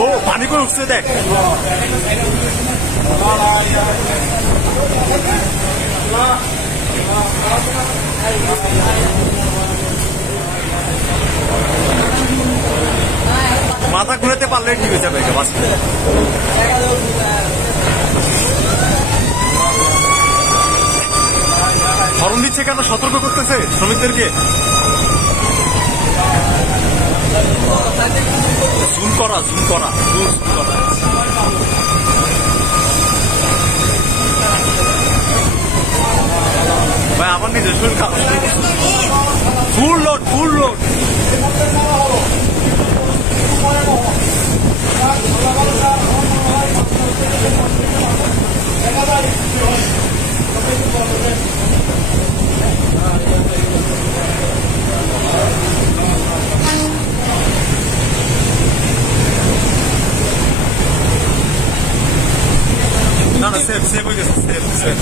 ও পানি করে উঠছে দেখ। মাথা ঘুরাতে পারলে ঠিক হয়ে যাবে এটা বাঁচতে। হরণ দিচ্ছে কেন? সতর্ক করতেছে শ্রমিকদেরকে। জুম করা ভাই আমার নিজের শরীর খারাপ। ফুল লোড না না সেভ হয়ে গেছে সেভ